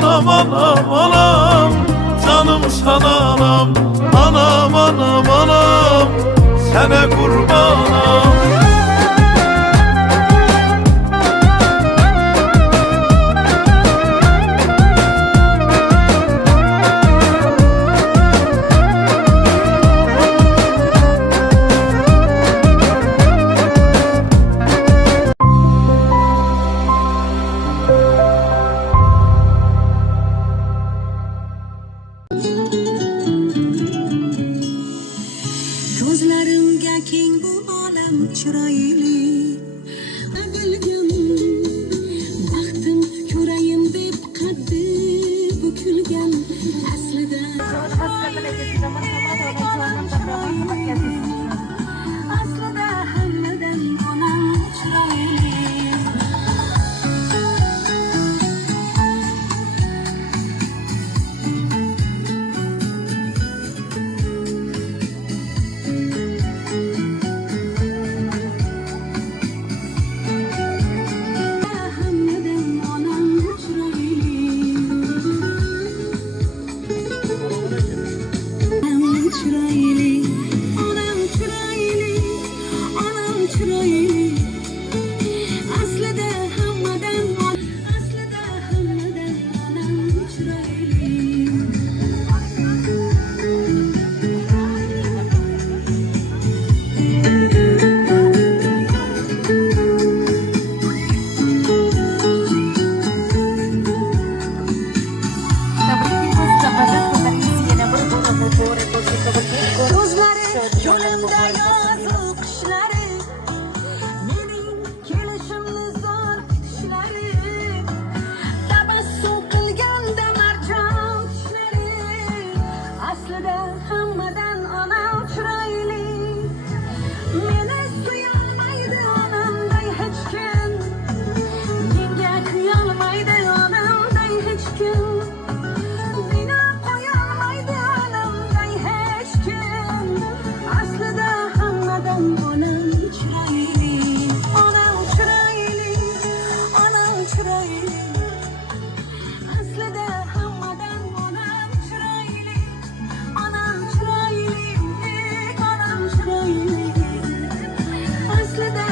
Anam anam anam, canım sananam. Anam anam anam, sana kurbanam. Ko'zlarimga keng bu olam chiroyli bilgim baxtim ko'rayim deb qaddi bukilgan aslida aslida hammadan onam chiroyli. Yo'limda yozuq qishlari, mening kelishimni zor kutishlari, tabassum qilganda marjon tishlari, aslida hammadan onam chiroyli. Meni suyolmaydi onamday hech kim, menga kuyolmaydi onamday hech kim. Aslida hammadan onam chiroyli, onam chiroyli, onam chiroyli. Aslida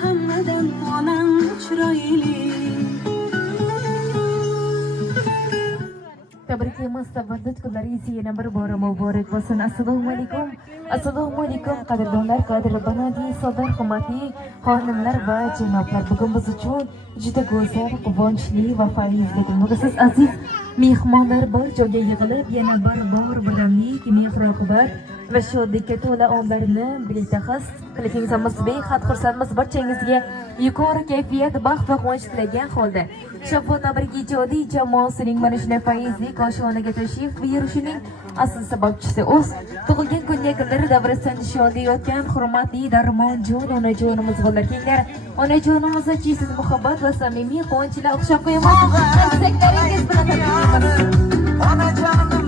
hammadan onam chiroyli. Tabriklaymiz tavallud kunlaringiz yana bir bora muborak bo'lsin. Assalomu alaykum. Assalomu alaykum qadrdonlar, qadrdonadi, sodar hurmatli xonimlar va janoblar. Bugun biz uchun juda go'zal, quvonchli va fayzli kun. Siz aziz mehmonlar bir joyga yig'ilib, yana bir bor bilimlik, mehr-oqibat va shodlikka to'la onlarni biltaxas qilishingiz behad xursandmiz. Barchangizga yuqori kayfiyat, baxt va quvonch tilagan holda Shafot Tabrik ijodiy jamoasining mana shunday fayzli koshonaga tashrif buyurishining asl sababchisi o'z tug'ilgan kun yaqinlari davrasida nishonlayotgan hurmatli Darmonjon onajonimiz va erkaklar, onajonimizga chiysiz muhabbat va samimiy quvonchlar o'xshab qo'yamiz. Tabriklaringiz bilan tabriklaymiz. Onajonim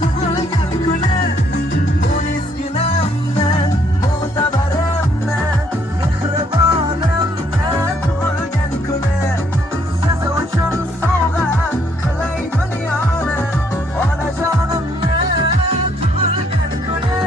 tug'ilgan kuni, o'zginamdan mo'tabaramdan mehribonimdan tug'ilgan kuni, siz uchun sovg'a qilay dunyoni. Onajonim tug'ilgan kuni.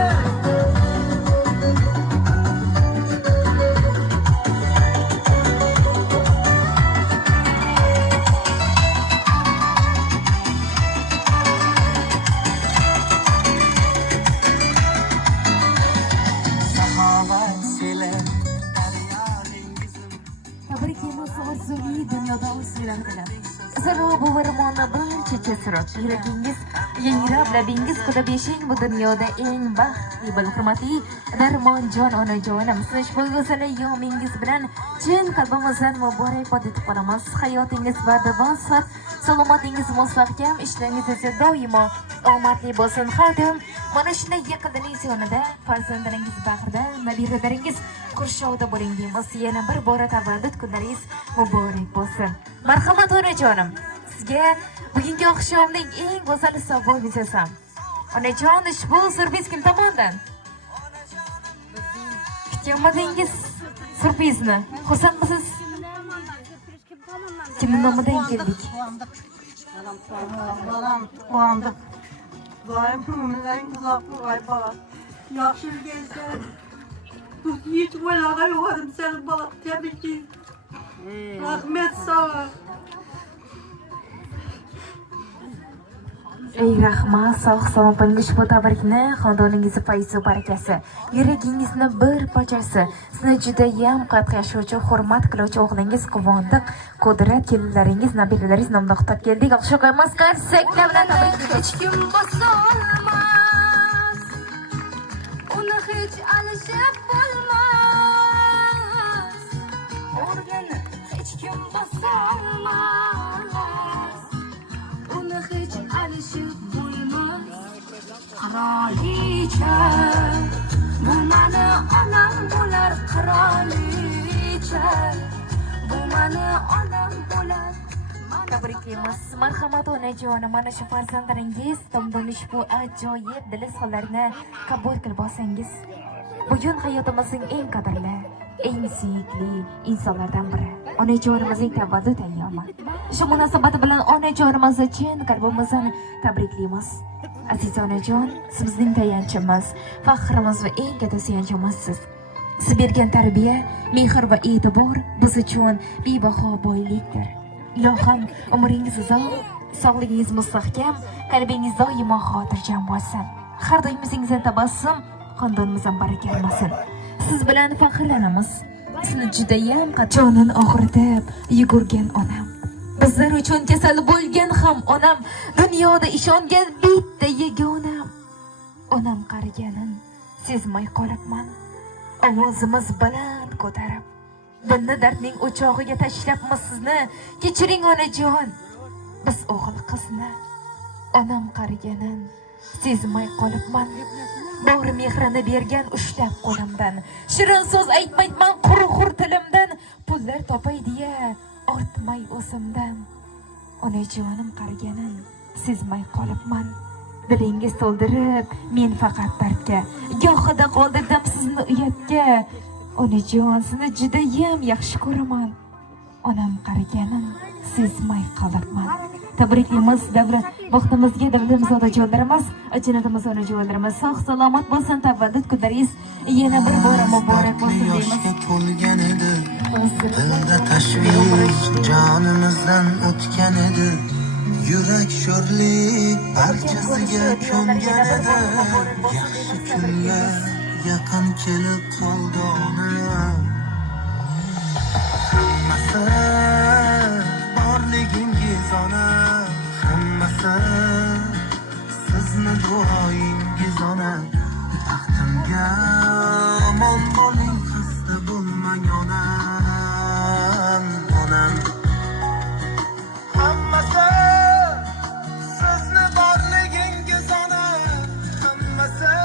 Dunyoda o'zgaradilar. Zero bu varmoni barcha chesirot, yuragingiz yangrab labingiz qilib yashang bu dunyoda eng baxtli bo'l. Hurmatli Darmonjon onajonim, siz bu go'zal ayyomingiz bilan chin qalbimizdan muborak bod etib qolamiz. Hayotingiz bardavom, salomatingiz mustahkam, ishlaringiz esa doimo omadli bo'lsin. Xodim, mana shunday yaqinlarning yonida, farzandlaringiz bag'rida, nabiralaringiz qurshovida bo'ling deymiz. Yana bir bora tavallud kunlaringiz muborak bo'lsin. Marhamat onajonim, sizga bugungi oqshomning eng go'zal savol bersam. Onajon, ushbu surpriz kim tomonidan? Kutganmidingiz surprizni? Xursandmisiz? Kimning nomidan keldik? Quvondim. Doim umrimdan uzoqqa bola. Yaxshi kelsa. Hech o'ylagan yo'qdim seni bola. Tabriklayman. Rahmat sana. Ey rahmat, sog' salomatlik ushbu tabrikni xonadoningizni fayzu barakasi, yuragingizni bir parchasi, sizni juda ham qat'iy yashovchi, hurmat qiluvchi o'g'lingiz Quvondiq, Qudrat, kelinlaringiz, nabiralaringiz nomidan xutlab keldik. Alqishlar qo'yamiz, qarsaklar bilan tabriklaymiz. Hech kim bosolmas, uni hech alishib bo'lmas. O'rnini hech kim bosolmas, uni hech alishib bo'lmas. Qirolicha, bu mani onam bo'lar. Qirolicha, bu mani onam bo'lar. Tabriklaymiz. Marhamat onajonim, mana shu farzandlaringiz tomonidan ushbu ajoyib dilizxonlarni qabul qilib olsangiz, bugun hayotimizning eng qadrli, eng suyukli insonlardan biri. Onajonimizning tavallud ayyomi. Shu munosabat bilan onajonimizni chin qalbimizdan tabriklaymiz. Aziz onajon, siz bizning tayanchimiz, faxrimiz va eng katta suyanchimizsiz. Siz bergan tarbiya, mehr va e'tibor biz uchun bebaho boylikdir. Ilohim, umringiz uzoq, sog'ligingiz mustahkam, qalbingiz doimo xotirjam bo'lsin. Har doim yuzingizdan tabassum, xonadonimizdan baraka olmasin. Siz bilan faxrlanamiz. Sizni juda ham qachondan og'ritib yugurgan onam. Bizlar uchun kasal bo'lgan ham onam, dunyoda ishongan bitta yegonam. Onam qariganin sezmay qolibman. Ovozimiz baland ko'tarib, dilni dardning o'chog'iga tashlabmiz sizni. Kechiring onajon, biz o'g'il qizni. Onam qariganin sezmay qolibman. Bor mehrini bergan ushlab qo'limdan. Shirin so'z aytmayman qurg'ur tilimdan. Pullar topay deya ortmay o'zimdan. Onajonim qariganin sezmay qolibman. Dilingiz to'ldirib men faqat dardga, gohida qoldirdim sizni uyatga. Onajon, sizni juda ham yaxshi ko'raman. Onam qariganin sezmay qolibman. Tabriklaymiz davlat vaqtimizga davlatimiz onajonlarimiz, ajinatimiz onajonlarimiz sog' salomat bo'lsin. Tavallud kunlaringiz yana bir bora muborak bo'lsin deymiz. To'lgan edi, dilda tashvish jonimizdan o'tgan edi. Yurak sho'rlik barchasiga ko'ngan edi. Yaxshi kunlar yaqin kelib qoldi onam. Hammasi borligingiz onam, hammasi sizni duoyingiz onam. Baxtimga omon bo'ling, xasta bo'lmang onam, onam. Hammasi sizni borligingiz onam, hammasi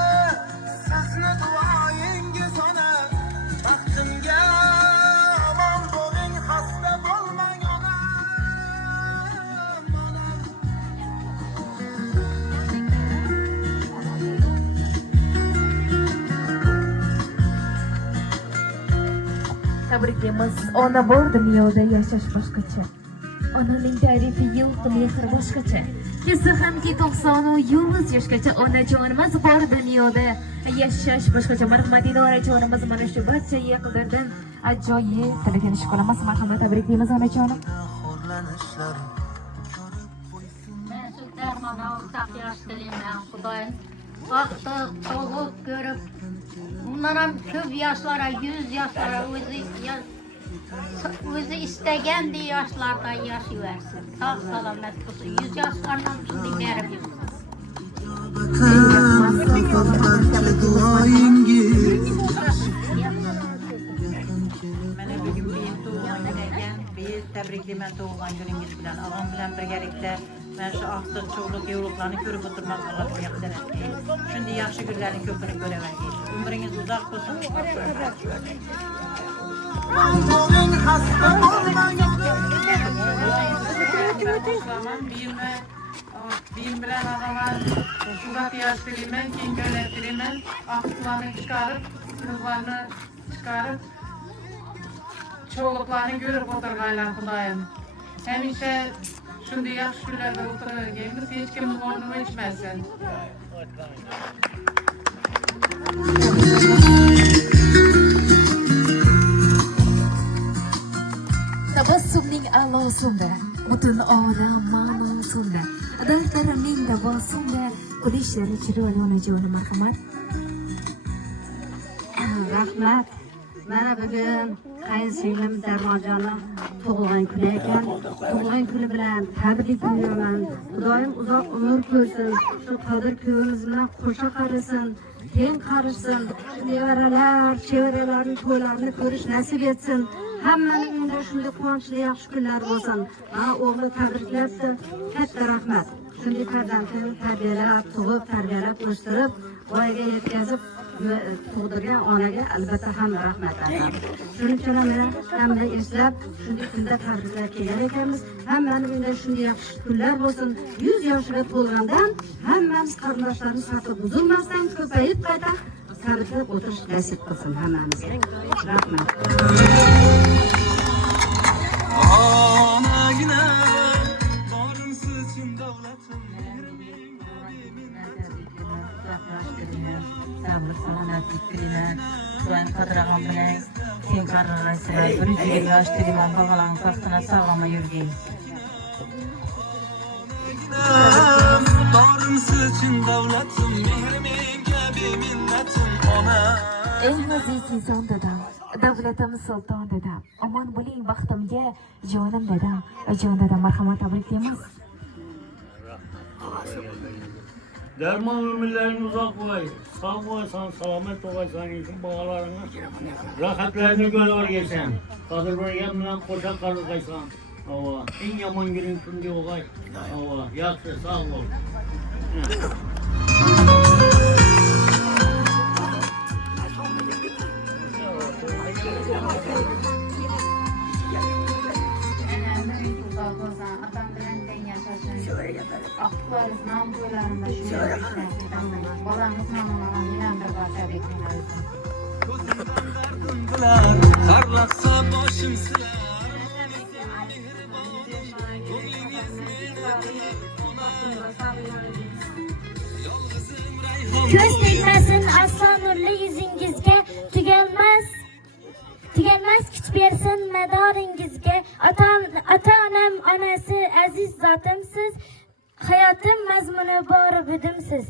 sizni duoyingiz onam. Baxtimga omon bo'ling, xasta bo'lmang onam, onam. Tabriklaymiz. Ona bor dunyoda yashash boshqacha. Onaning tarifi yo'q, mehr boshqacha. Kesa hamki 90 yoshgacha onajonimiz bor dunyoda yashash boshqacha. Marhamat onajonimiz mana shu barcha yaqinlardan ajoyib tilakani qolamiz. Marhamat tabriklaymiz onajonim. Xo'rlanishlari Ben şu dermanı ortak yaşlıyım Xudoyim. Baktı, soğuk görüp, bunlara köp yaşlara, 100 yaşlara özü istegendiği yaşlarda yaşayıversin. Sağ salamet olsun. 100 yaşlarından şimdi verip yoksa. Mana bugün benim doğumdan gelgan, bir təbrikləmən doğulgan gününüz bilen, ağam bilen birgelikte ben şu artık çoğuluk yoluklarını görüp oturmak Allah'ım yakın etmeyi. Şimdi yaxşı günlerini köpünü göremeyiz. Ömrünüz uzak olsun. Ruhun hasta olmayan Benim bilen ağaman uzak yaşlıyım, kim yönetirim, akıllarını çıkarıp, kızlarını çıkarıp, çoğuluklarını görüp oturmaylar Kudayım. Hemişe şimdi yaxşı günlerde otururken hiç kimin onu içmesin. Tabassumning a'losida, butun olam ma'nosida, dardlarimning davosida, kulishlari chiroyli onajonim marhamat. Rahmat. Mana bugun qaynsinglim Darmonjonim tug'ilgan kuni ekan. Tug'ilgan kuni bilan tabriklayman. Xudoyim uzoq umr ko'rsin. Shu qadr ko'rimiz bilan qo'sha qarasin, teng qarishsin. Nevaralar, chevaralarning to'ylarini ko'rish nasib etsin. Hammaning unda shunday quvonchli yaxshi kunlar bo'lsin. Mana o'g'li tabriklayapti. Katta rahmat. Shunday farzandni tarbiyalab, tug'ib, tarbiyalab, o'stirib, voyaga yetkazib tug'dirgan onaga albatta hamma rahmat aytadi. Shuning uchun hamma eslab shunday kunda tabriklar kelgan ekanmiz. Hammaning uyida shunday yaxshi kunlar bo'lsin. 100 yoshga to'lgandan hammamiz qarindoshlarimiz safi buzilmasdan ko'payib qayta tabriklab o'tirish nasib qilsin hammamizga. Rahmat. Onagina Borimsiz chin davlatim Sabır, salomatlik tilayman. Xudoyim qadrig'im bilan keng qarg'aysizlar. 120 yosh tilayman. Bog'alarning baxtini sog'lama yurgin. Borimsiz chin davlatim Mehrimin kabi minnatim ona Eng aziz inson dadam, davlatim sulton dadam, omon bo'ling baxtimga jonim dadam, jon dadam marhamat tabriklaymiz. Derman ömürlerin uzak boy, sağ boysan, selamet olaysan, için bağlarına rahatlarını görür geçen. Kadir bölgen bilen koşa karı kaysan. Hava, en yaman günün şimdi olay. Hava, yakşı, sağ ol. Atam bilen den yaşasın. Aklarız nam boylarında şöyle balamız namına bilen bir var tabrikler. bilar Qarlaqsa boshim silar Ko'z tegmasin aslo nurli yuzingizga, tugalmas kuch bersin madoringizga. Ota-onam, onasi aziz zotimsiz, hayotim mazmuni bori budimsiz.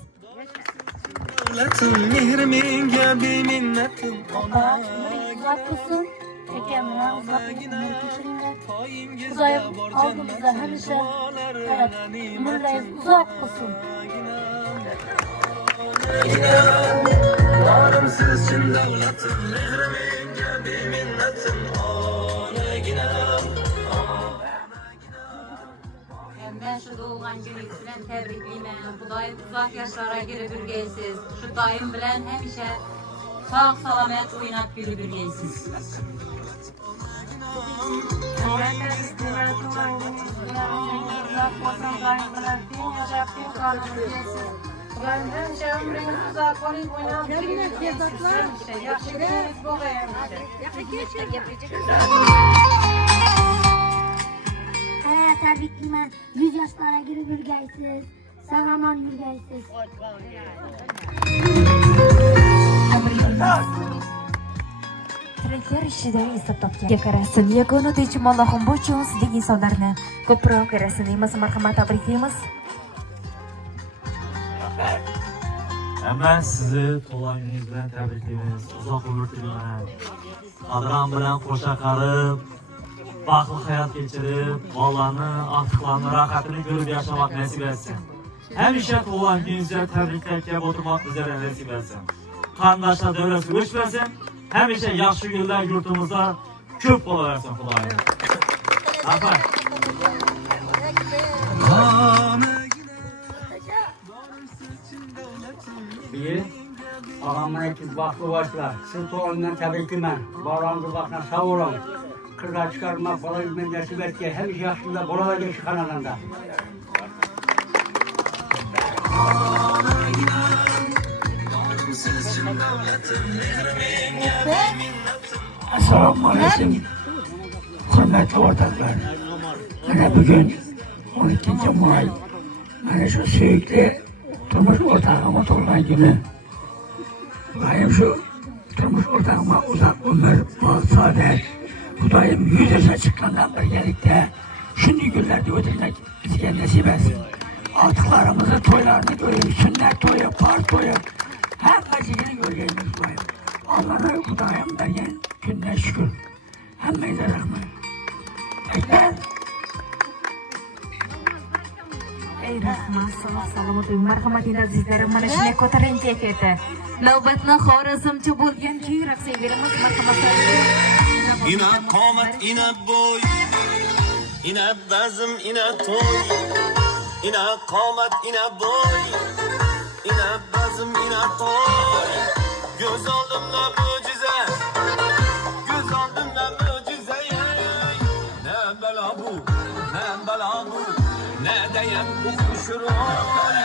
davlatim mehriminga beminnatim ona Haklısın. Ekemine uzak Uzayıp aldığımızda hemşe hayat ömürleyiz uzak olsun. Borimsiz chin davlatim mehriminga beminnatim onagina Ben şu doğulan gününüz bilen tebrikliyim. Xudoyim uzak yaşlara girip ürgeysiz. Şu dayım bilen hemişe sağ salamet oynap yürüp ürgeysiz. Hala tabrikliyim. 100 yaşlara girip yürgeysiz. Sağaman yürgeysiz. Tilaklar ishida eslab topgan qarasin. Yagona tinchim Allohim bu sizning insonlarni ko'proq qarasin deymiz. Marhamat tabriklaymiz. Hemen sizi to'g'an kuningiz bilan tabriklaymiz. Uzoq umr tilayman. Qadram bilan qo'sha qarib, baxtli hayot kechirib, bolani, aftiqlarni, rohatini ko'rib yashamoq nasib etsin. Hemşe tuğlan gününüzde tebriklerken oturmak üzere nasip etsin. Kardeşler dövresi uçmasın. Hemşe yaxşı günler yurtumuzda köp olaversin Xudoyim. Rahmat. İyi. Ağamın ekiz vakti başlar. Siz toğundan tebriklimen. Bağlandı bakına sağ olun. Kırlar çıkarmak falan gitmen nasip et ki hem iş yaşında burada geçi kanalında. Assalomu alaykum. Hurmatli o'rtoqlar. Mana bugun 12-may. Mana shu suyukli turmush o'rtog'imning tug'ilgan kuni. Xudoyim shu turmush o'rtog'imga uzoq umr, bol saodat. Xudoyim 100 yoshga chiqqandan birgalikda shunday kunlarda o'tirmak bizga nasib etsin. Ortiqlarimizni to'ylarini ko'rib, sunnat to'yi, farz to'yi hammasini ko'rganmiz Xudoyim. Allah'a Xudoyim bergan kunga shukr. Hammaga rahmat. Ekber. Ey rahmat, salomat bo'ling. Marhamatingiz azizlarim, mana shunday ko'taring kayfiyatda. Navbatni xorazmcha bo'lgan kuy raqs beramiz. Marhamat. Ina qomat, ina bo'y, ina bazm, ina to'y. Ina qomat, ina bo'y, ina bazm, ina to'y. Göz oldimda mo'jiza, göz oldimda mo'jiza. Ne bela bu, ne bela bu, ne deyem bu kuşuroy.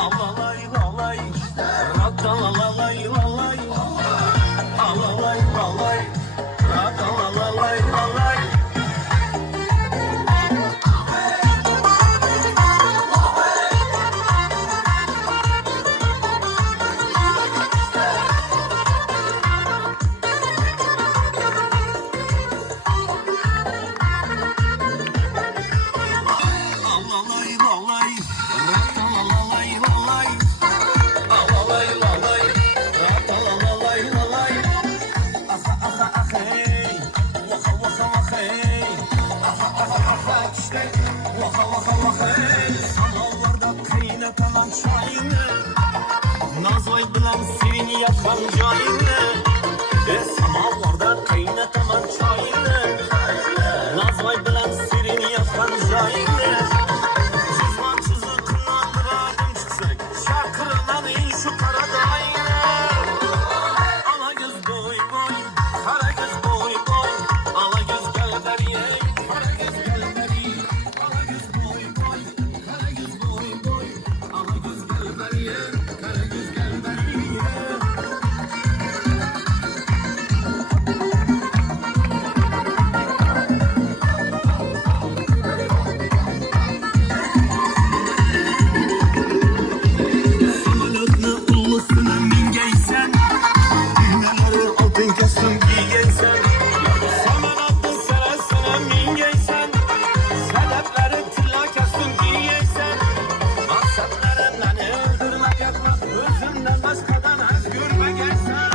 Alalay lalay, radalalay lalay, alalay lalay, radalalay lalay. Nazvay bilan sevin yapan joyini, samovarda qaynataman choyini. Nazvay bilan sevin yapan joyini, chizman chiziqdan biradim chiqsak, sharqirman shu qaradoyini. Ala göz boy boy, qara göz boy boy, ala göz galbariye, qara göz galbariye, ala göz boy boy, qara göz boy boy, ala göz galbariye, qara göz galbariye. Samolyotni ullusini mingaysan, düğmeleri altın kestim giyeysen. Samolyotni sarasini mingaysan, sebepleri tilla kestim giyeysen. Maksatları beni öldürmek etmek, özünden başkadan az görmegeysen.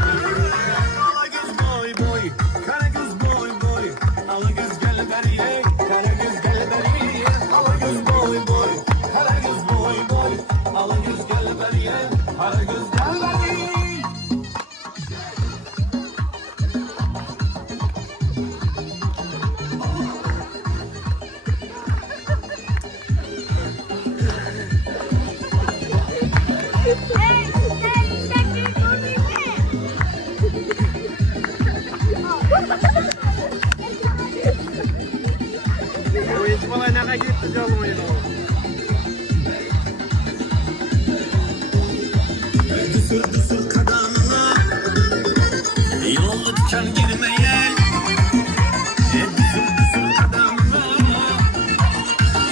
Ala göz boy boy, kara göz boy boy, ala göz gel beriye, kara göz gel beriye. Ala göz boy boy, kara göz boy boy, ala göz gel beriye, kara göz gel beriye. Dısır dısır kadınına yollu diken girmeye. Dısır dısır kadınına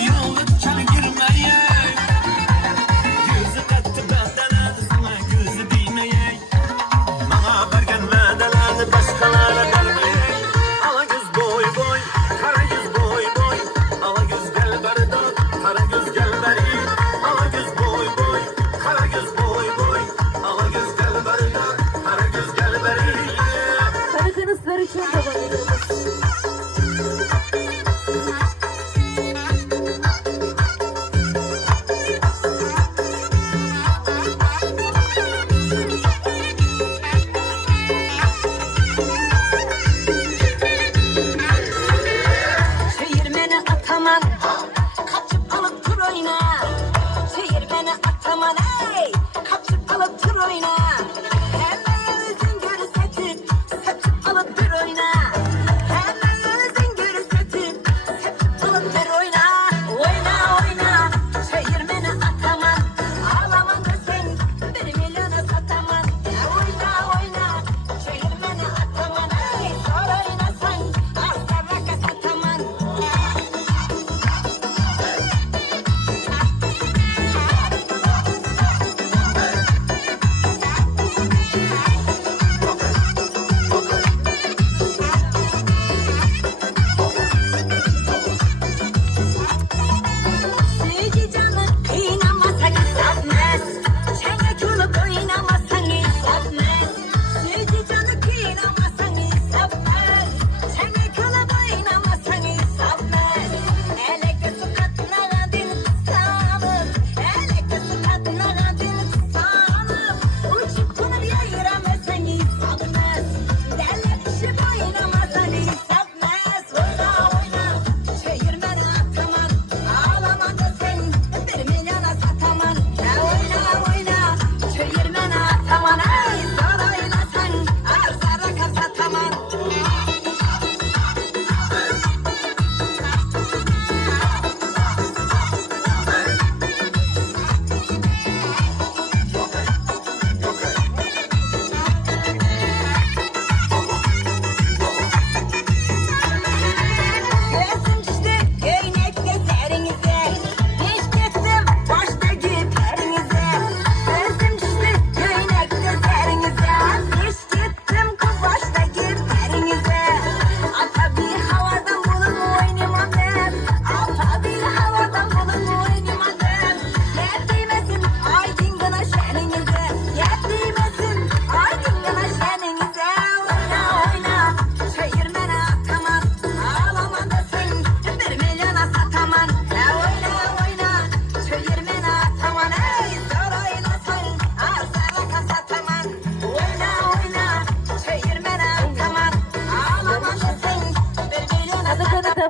yollu diken girmeye. Gözü kattı benden ağzına gözü değmeye. Bana vergen vadelerni başkalara vermeye. Ala göz boy boy, kara göz boy boy, ala göz gel berdan, kara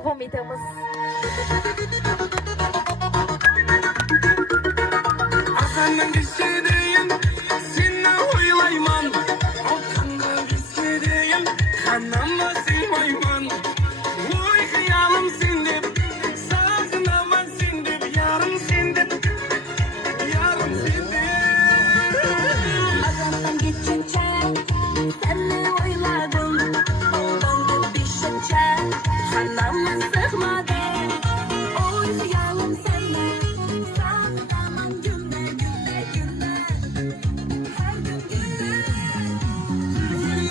davom etamiz. Akanın düşedeyim, seni oylayman. Okanın düşedeyim, kanama sıymayman. Oy kıyalım sindip, sağınaman sindip, yarım sindip, yarım sindip. Azaldan geçince seni oyladım. Oldan düşünce kanama sıkmadı. Oy kıyalım seni, sağınaman günde günde günde. Her gün günde.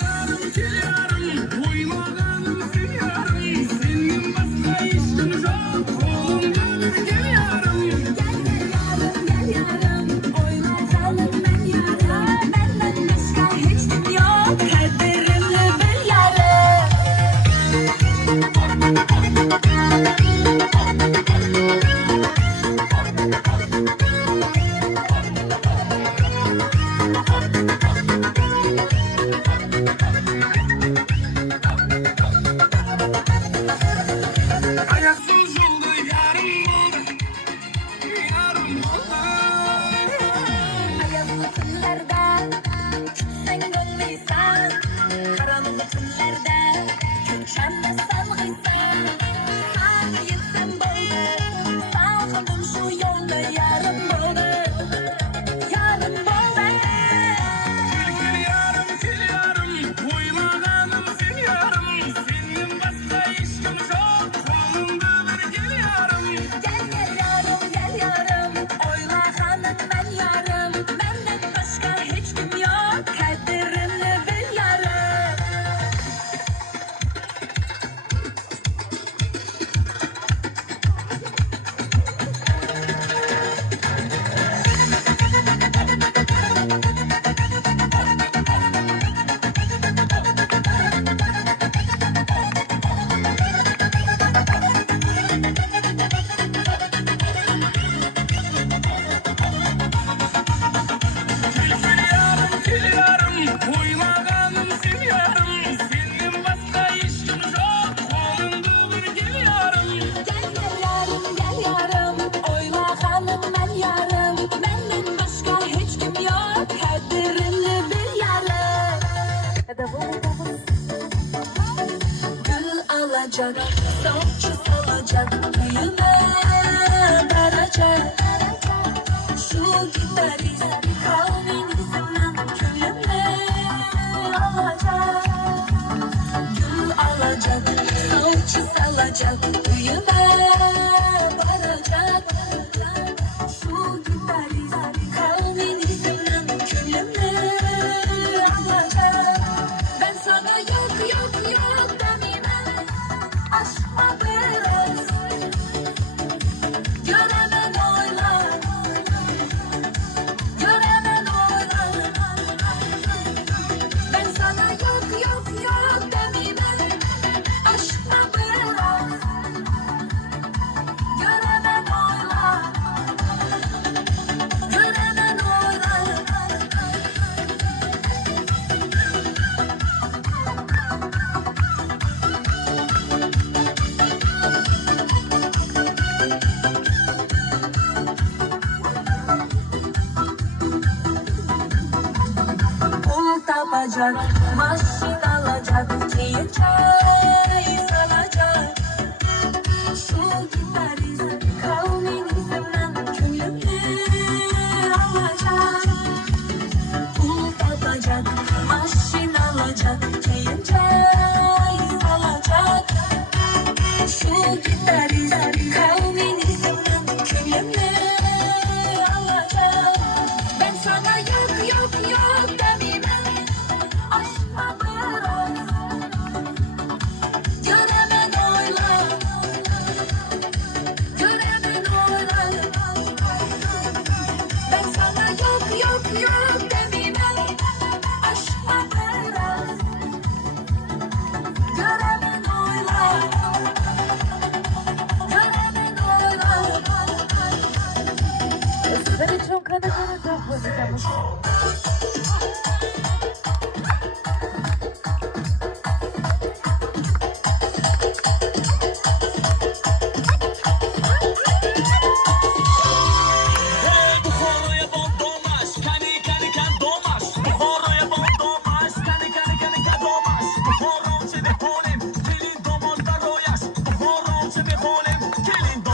Yarım kil yarım, oymaganım sen yarım. Senin başka işin yok, kolumda bir gel yarım. Gel yarım, oyla kalın ben yarım. Benden başka hiç kim yok, kaderimle bir yarım. Ayaksız oldu yarım oldu, yarım oldu. Ayazlı günlerde sen gönlüysen, karanlık günlerde köçemde salgıysan. Sağ yetsem boldu, sağladım şu yolda yarım boldu, yarım boldu. Kil yarım, oymaganım sen yarım. Senin başka işin yok, kolumda bir gel yarım. Gel yarım, oyla hanım ben yarım. Benden başka hiç kim yok, kaderimle bir yarım. Kil yarım, oymaganım sen yarım. Senin başka işin yok, kolumda bir gel yarım. Gel yarım, oyla hanım ben yarım. Benden başka hiç kim yok, kaderimle bir yarım. Davom etamiz. Gül alacak, savcı salacak, düğüme daracak. Şu gitarist kalbinizden külümle alacak. Gül alacak, savcı salacak, düğüme varacak. Şu gitarist kalbinizden külümle alacak. Ben sana yok yok yok demeyeyim, aşkma biraz. Göremen oyla, göremen oyla. Ben sana yok yok yok demeyeyim, aşkma biraz. Göremen oyla, göremen oyla. Pul tapacak, maşin alacak, çay salacak. Şu gitarist kavminizden külümle alacak. Pul tapacak, maşin alacak, çay salacak. Şu gitarist kavminizden külümle alacak. Ben sana yok yok yok demeyeyim, aşkma biraz. Göremen oyla, göremen oyla. Ben sana yok yok yok demeyeyim, aşkma biraz. Göremen oyla, göremen oyla.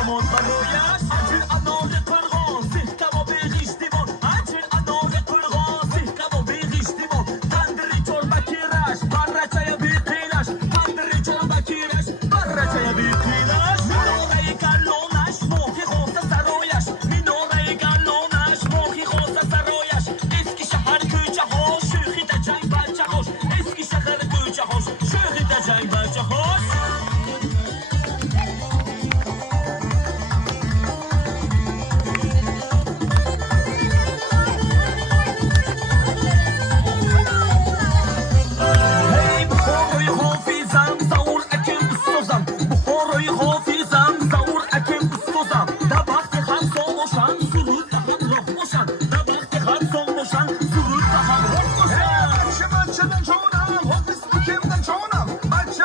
montaroyas Acil anore pulgon Sihkamo begiş dimon Acil anore pulgon Sihkamo begiş dimon Tandırı çorba kiraş Barraçaya bir kılaş Tandırı çorba kiraş Barraçaya bir kılaş Minola'yı gallonaş Mohi hosa saroyaş Minola'yı gallonaş Mohi hosa saroyaş Eski şehir köyce hoş Şükhü de cay bahçe hoş Eski şehir köyce hoş Şükhü de cay bahçe hoş Hey buhoroy hafizam Zaur akim ustozam Buhoroy hafizam Zaur akim ustozam Da vakti ham soğuşan Surut da ham roh boşan Da vakti ham soğuşan Surut da ham roh boşan Maçı çoğunam Hafiz bukimden çoğunam Maçı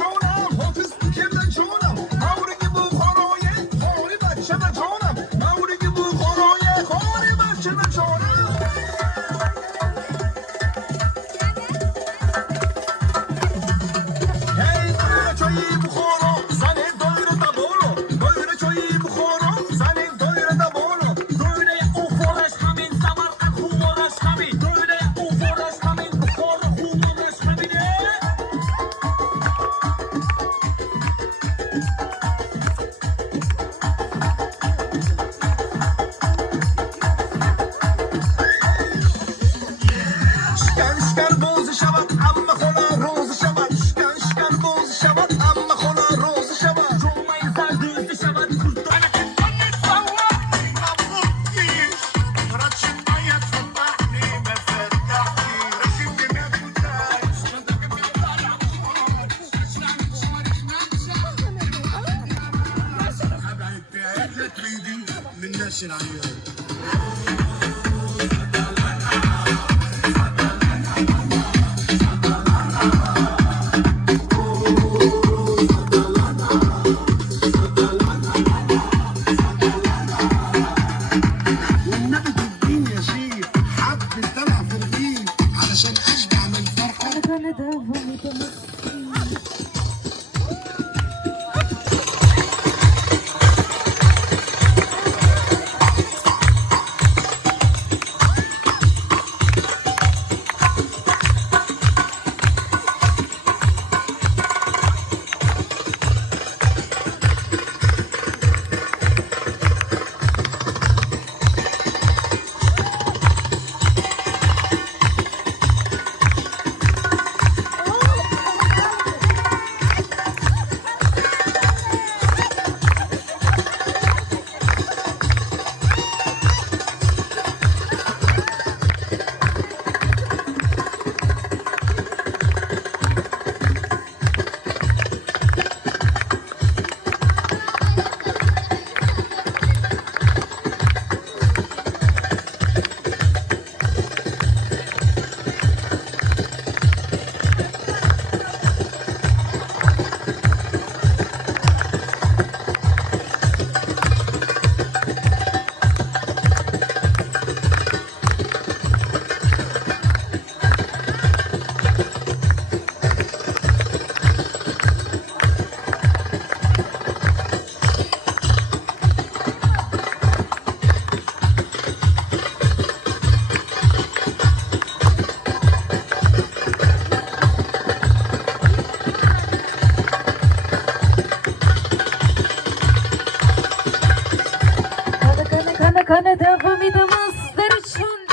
çoğunam Hafiz bukimden çoğunam Mavri gibi buhoroye Hori maçı çoğunam Mavri gibi buhoroye Hori maçı çoğunam Hey doyre çayı bukhoro Zane doyre da bolo Doyre çayı bukhoro Zane doyre da bolo Doyre ya uforaş hamin Samarkand humoraş hamin Doyre ya uforaş hamin Bukhoro humoraş hamine Şkan bozu şabat amma kola rozu şabat Şkan bozu şabat amma kola rozu şabat Çoğmayı zar düzlü şabat kurtana Kanada vomita Kanada vomitimiz sizlar uchun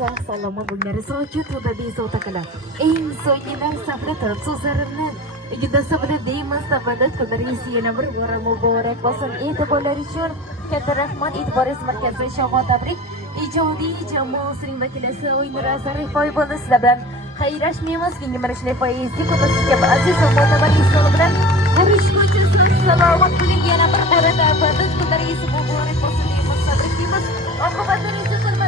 sog' salomat bo'linglar. So'kut va bezovta qilib. Eng so'nggilar safda turib so'zlarimni Gidasa bilan deymiz sabadat kunlaringiz yana bir bora muborak bo'lsin. E'tiborlar uchun katta rahmat. E'tiboringiz markaziy Shobod tabrik ijodiy jamoasining vakilasi O'ynur Azarifoy bo'ldi. Sizlar bilan xayrlashmaymiz. Keyingi mana shunday foizli ko'pchilikka aziz va mo'tabar inson bilan ko'rishguncha salomat bo'ling. Yana bir bora sabadat kunlaringiz muborak bo'lsin deymiz. Tabriklaymiz. Oqibatlaringiz